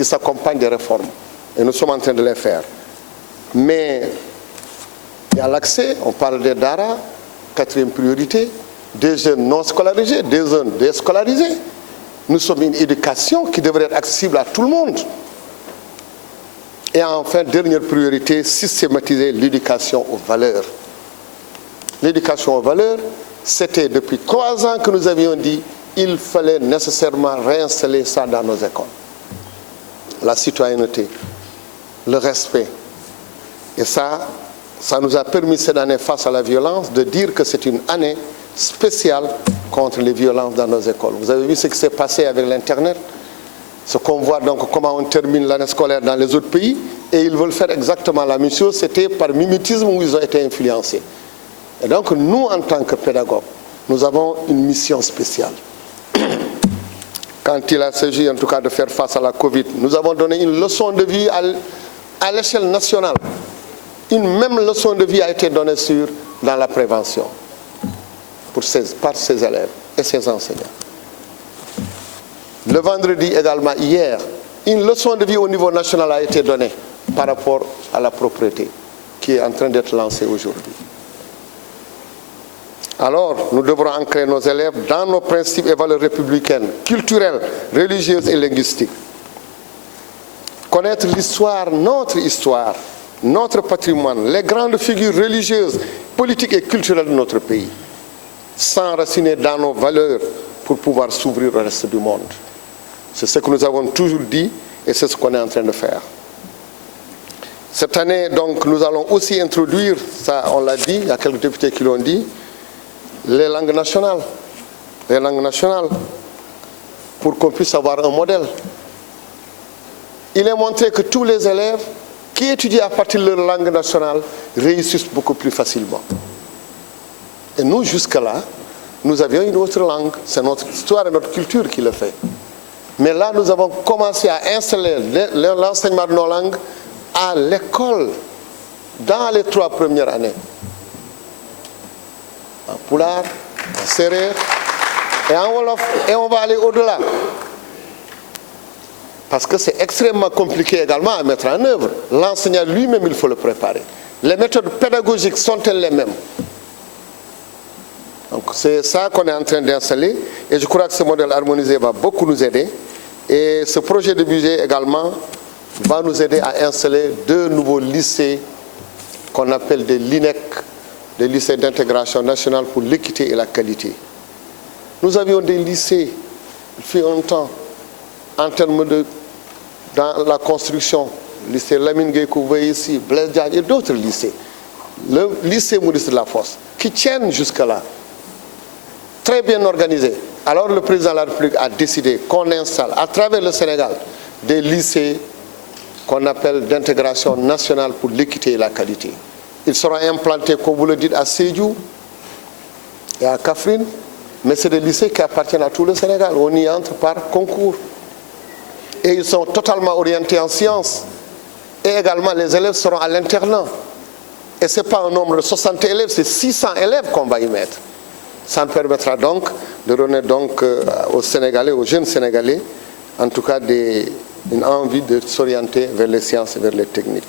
qui s'accompagnent des réformes. Et nous sommes en train de les faire. Mais il y a l'accès, on parle des DARA, quatrième priorité, des jeunes non scolarisés, des jeunes déscolarisés. Nous sommes une éducation qui devrait être accessible à tout le monde. Et enfin, dernière priorité, systématiser l'éducation aux valeurs. L'éducation aux valeurs, c'était depuis 3 ans que nous avions dit qu'il fallait nécessairement réinstaller ça dans nos écoles. La citoyenneté, le respect. Et ça nous a permis cette année, face à la violence, de dire que c'est une année spéciale contre les violences dans nos écoles. Vous avez vu ce qui s'est passé avec l'Internet, ce qu'on voit donc comment on termine l'année scolaire dans les autres pays, et ils veulent faire exactement la même chose, c'était par mimétisme où ils ont été influencés. Et donc nous, en tant que pédagogues, nous avons une mission spéciale. Quand il a s'agit en tout cas de faire face à la Covid, nous avons donné une leçon de vie à l'échelle nationale. Une même leçon de vie a été donnée dans la prévention par ces élèves et ces enseignants. Le vendredi également, hier, une leçon de vie au niveau national a été donnée par rapport à la propreté qui est en train d'être lancée aujourd'hui. Alors, nous devrons ancrer nos élèves dans nos principes et valeurs républicaines, culturelles, religieuses et linguistiques. Connaître l'histoire, notre patrimoine, les grandes figures religieuses, politiques et culturelles de notre pays, s'enraciner dans nos valeurs pour pouvoir s'ouvrir au reste du monde. C'est ce que nous avons toujours dit et c'est ce qu'on est en train de faire. Cette année, donc, nous allons aussi introduire, ça on l'a dit, il y a quelques députés qui l'ont dit, les langues nationales, pour qu'on puisse avoir un modèle. Il est montré que tous les élèves qui étudient à partir de leur langue nationale réussissent beaucoup plus facilement. Et nous, jusque-là, nous avions une autre langue, c'est notre histoire et notre culture qui le fait. Mais là, nous avons commencé à installer l'enseignement de nos langues à l'école, dans les 3 premières années. En Pulaar, en Serer et en Wolof, et on va aller au-delà. Parce que c'est extrêmement compliqué également à mettre en œuvre. L'enseignant lui-même, il faut le préparer. Les méthodes pédagogiques sont-elles les mêmes? Donc c'est ça qu'on est en train d'installer et je crois que ce modèle harmonisé va beaucoup nous aider. Et ce projet de budget également va nous aider à installer 2 nouveaux lycées qu'on appelle des LINEC, des lycées d'intégration nationale pour l'équité et la qualité. Nous avions des lycées, il fut un temps, en termes de, dans la construction, le lycée Lamine Gueye que vous voyez ici, Blaise Diagne et d'autres lycées. Le lycée Maurice de la Fosse, qui tiennent jusque-là, très bien organisés. Alors le président de la République a décidé qu'on installe à travers le Sénégal des lycées qu'on appelle d'intégration nationale pour l'équité et la qualité. Ils seront implantés, comme vous le dites, à Sédhiou et à Kaffrine, mais c'est des lycées qui appartiennent à tout le Sénégal. On y entre par concours. Et ils sont totalement orientés en sciences. Et également, les élèves seront à l'internat. Et ce n'est pas un nombre de 60 élèves, c'est 600 élèves qu'on va y mettre. Ça nous permettra donc de donner donc aux Sénégalais, aux jeunes Sénégalais, en tout cas une envie de s'orienter vers les sciences et vers les techniques.